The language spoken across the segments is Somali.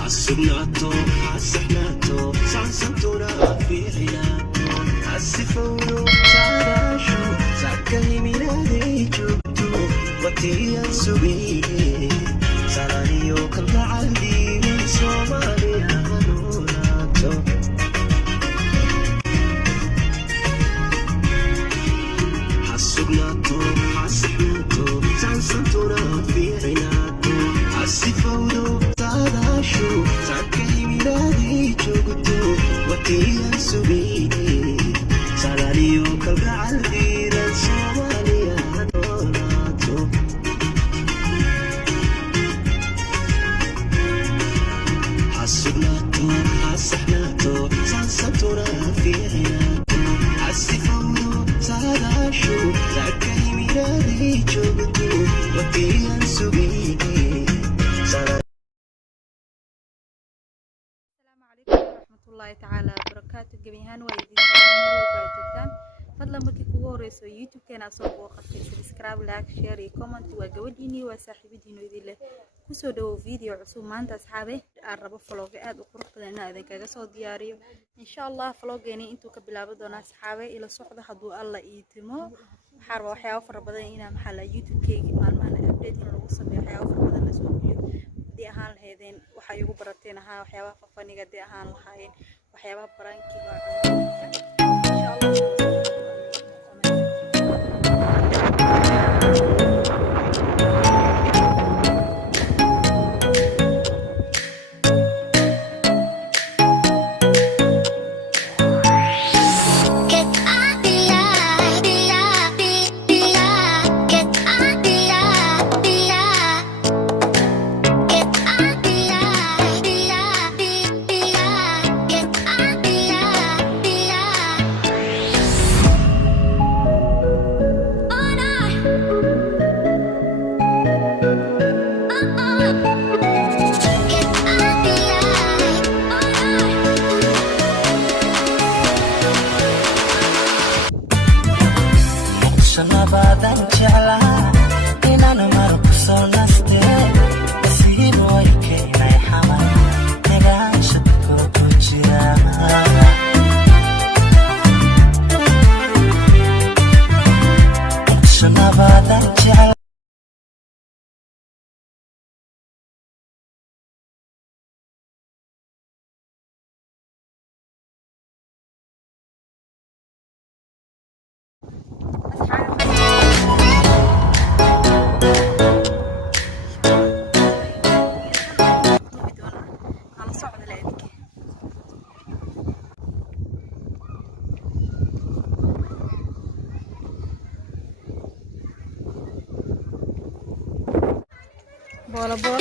حسبناتو حسبناتو سانسنتورا في حياتو حسفولو تعاشو زكاي ميلادي جوتو وتيا سوبي سالانيو كل عندي من صوماليا نوناتو حسبناتو حسبناتو سانسنتورا في حياتو حسفولو تعاشو زكاي ميلادي جوتو وتيا سوبي سالانيو كل عندي من صوماليا نوناتو حسبناتو حسبناتو سانسنتورا في حياتو حسفولو تعاشو زكاي ميلادي جوتو وتيا سوبي الله تعالى وبركاته جميعا ويدين وباجتان فضلا مركي كوغو ريسو يوتيوب كان صوب وقتي سبسكرايب لايك شير كومنت وجوديني وصاحبتينو idile kusoo dhawo video cusub maanta asxaabe aan rabo vlog aad u qurux badan aan idinkaga soo diyaariyo insha Allah vloggeeni intuu ka bilaabo doona asxaabe ila socdo haduu alla ii timo waxaan rabaa waxyaabo fara badan inaan maxalla youtube-kayga maalmahan update lagu sameeyo waxyaabo fara badan la soo geliyo dii ahaan lahaydeen waxa igu barateen ahaa waxyaabaha fafaniga dii ahaan lahaayeen waxyaabaha barankiga insha Allah Badan jecla inaan marku soo naste siin way keenay xamal degaasha ku jira shana badan jecla bola bola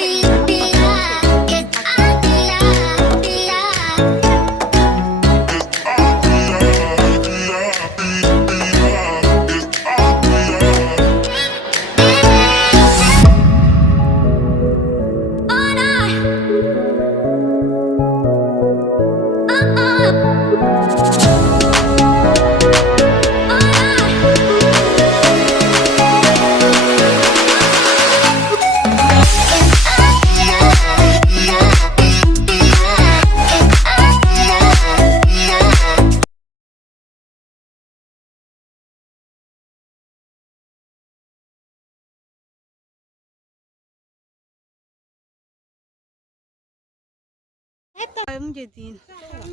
مجدين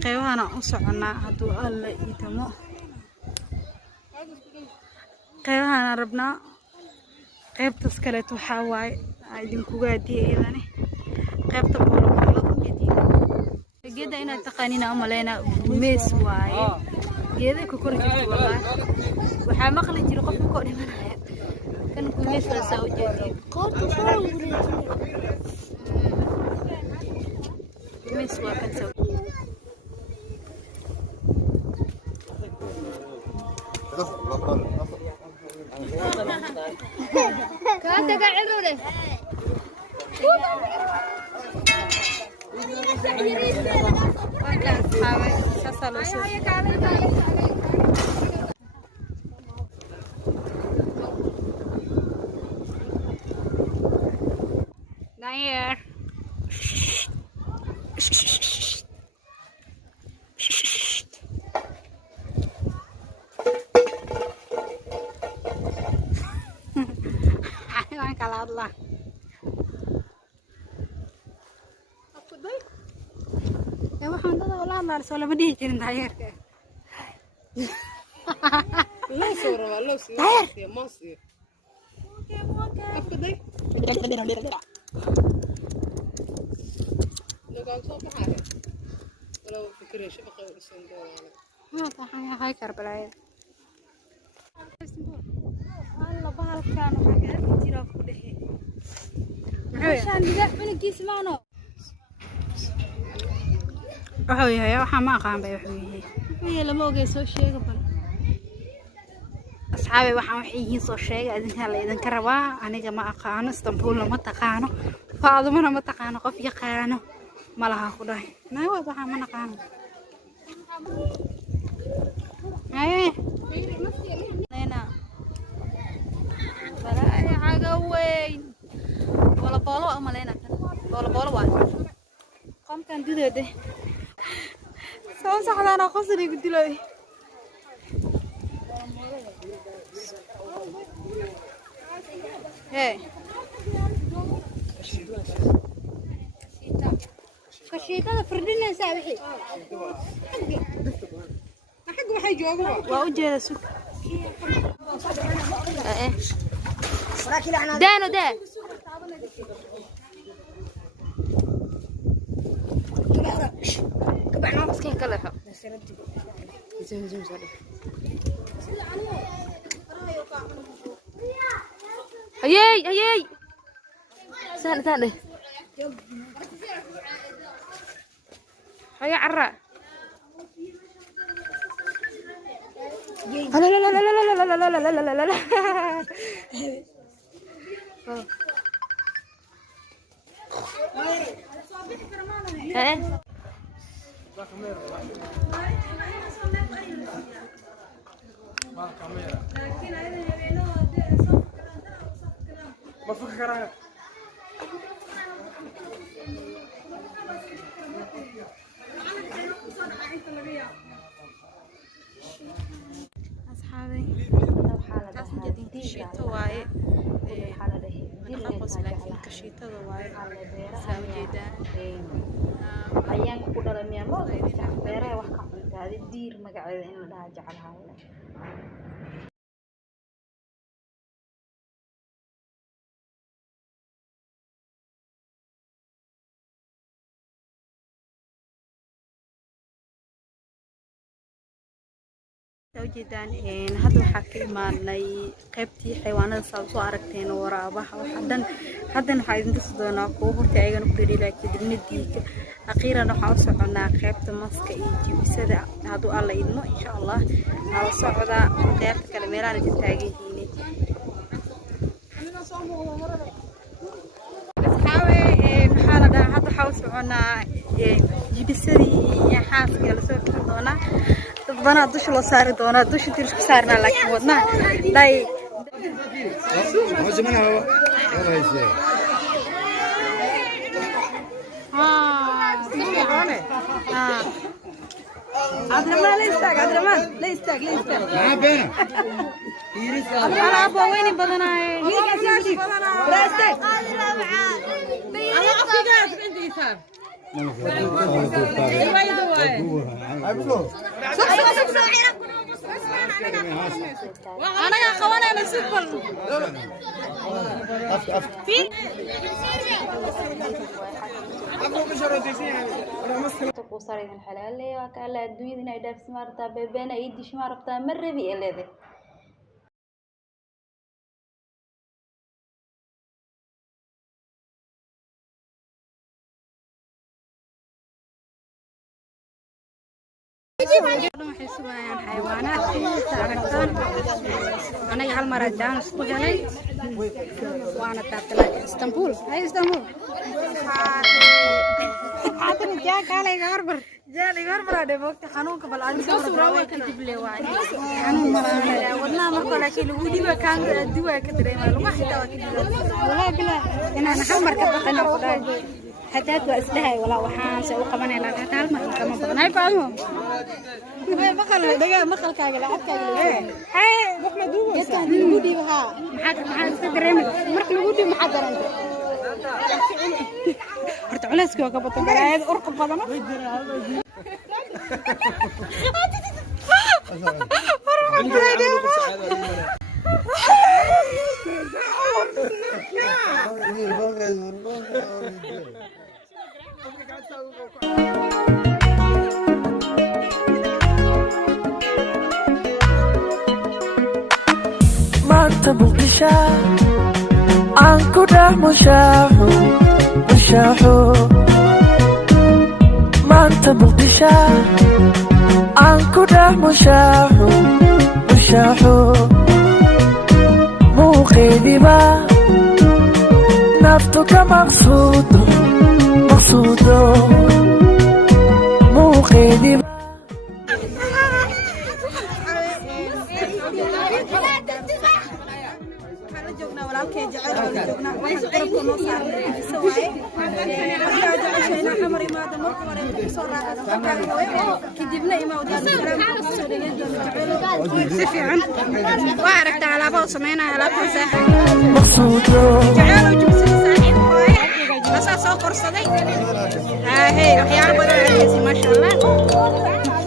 قيوهانا أصعنا هدو الله يتمو قيوهانا ربنا قيب تسكالة وحاواي عايدين كوغادي ايضاني قيب تبولو بولو مجدين جيدا اينا تقانينا امالينا ميس واي جيدا كوكور جيد والله وحا مقلي جيرو قف مكوري منها كان كوميس واساو جديد قوتو فاوري ميس واكن سو كانت قاعدة وكان حاوي ساسالو Nair. Ayaan kala hadlaa. Waxaan dad oo la hadlaa soo lama dhihi jirin taageerka. loo soo raba loo sii ma sii afkaday laga soo baxay wala fikirey shabaqa isan doonaa ما طحنا هاي كربلاء والله بالكان وحاجة كتير أفكده عشان بدأ من الكيس معنا وحوي هيا وحما قام بيحوي هي لما وجي سو شيء قبل أصحابي وحين سو شيء إذن هلا إذن كربا أنا جماعة قانو اسطنبول لما تقانو فاضمنا ما تقانو قف يقانو ما لها خداي ناوي وحما نقانو ايه هنا ولا اي حاجه وين ولا بولو امالينا ولا بولو واحد قام كان ديده سو صحدانا قصري قدلوي هي كشيطه فردنا سابحي حق waxay joogo waa u jeeda sug daano daa kabacna qaskin kala xo zoom soo dhig ayay saan dheh haya carra لا لا لا لا لا لا لا لا لا لا لا لا ما فكر كشيتة واي من قبض لكن كشيتة واي ساوجيدا ayaan ku dhalay miyaa beeraha wax ka cuntaade diir magaceeda in la dhaha jecelahay ساوجيدان هذا وحكي مالناي قيبتي حيوانات سoo aragteen waraabaha hadan waxa idin tusi doonaa kuwa horta ayagana ku dhiri laakiin dibnadiika akhiran waxa u soconaa qaybta maska iyo jibisada hadu alla idmo insha Allah nala socda qaybta kale meelaha ay taageeyeen asxaabe waxa la dhahaa hada waxa u soconaa jibisadii iyo xaaska la soo bixin doonaa بنا دوش لو ساري دونا دوش تيرش سارنا لكن ودنا داي وزمنا هو يلا عبدالرحمن لا يستاق ما بينا أنا أبغى وين بدنا لا يستاق أنا أخوانا أنا سفل ku saraysan xalaaleey waa kala adduunyada inay dhaaf smarta beebena ay dish marabta marrabi eleede waxay sugayaan xayawaanaadka aragtaan anaga hal mar ajaan isku galay waana taatala Istanbuul hadana jaa kale garbar ade waqti xanuunka bal aan soo raaway ka dib leeyahay xanuun maraya wadna marka laakiin lagu dhiba kaan duwa ka dareemaa lagu xitaa wallahi bilaa inaan hal mar ka baqana waday حتات وأسلحة ولا وحان سووا قبنا لا تعال ما كم بدنا يفعلوا مقال دقة مقال كاجل عاد كاجل إيه بحنا دوبه جت الودي بها محد تدرين مرك الودي محد درين هرت علاسك وقبضت بعد أرقب بدنا Maanta Mugdisho aan ku dhex mushaaxo Maanta Mugdisho aan ku dhex mushaaxo muuqeediba naftu ka maqsuudo muuqeediba وعرفت على بعض سمينا على بعض ساحة maqsuudo تعالوا جبسوا ساحة بس أسوق صديق هي وحياة بدر ما شاء الله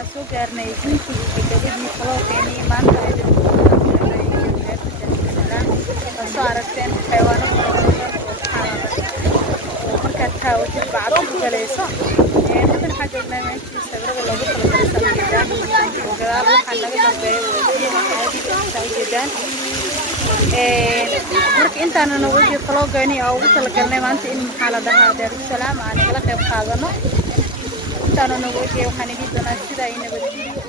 waxaa soo gaarnay guurkii gabadhii Vologeenii maanta ay soo aragteen xayawaano markaad taawatid bacad ku galayso hadda waxaa joognaa meeshii sawirada loogu talagalay sawirada gadaal waxaa naga dambeeya ujeedaan marka intaana nagu Vologeenii oo ugu talagalnay maanta in maxaa la dhahaa Daarusalaam aan kala qayb qaadano intaana nagu waxaan idin doonaa sida ay nabadgelyo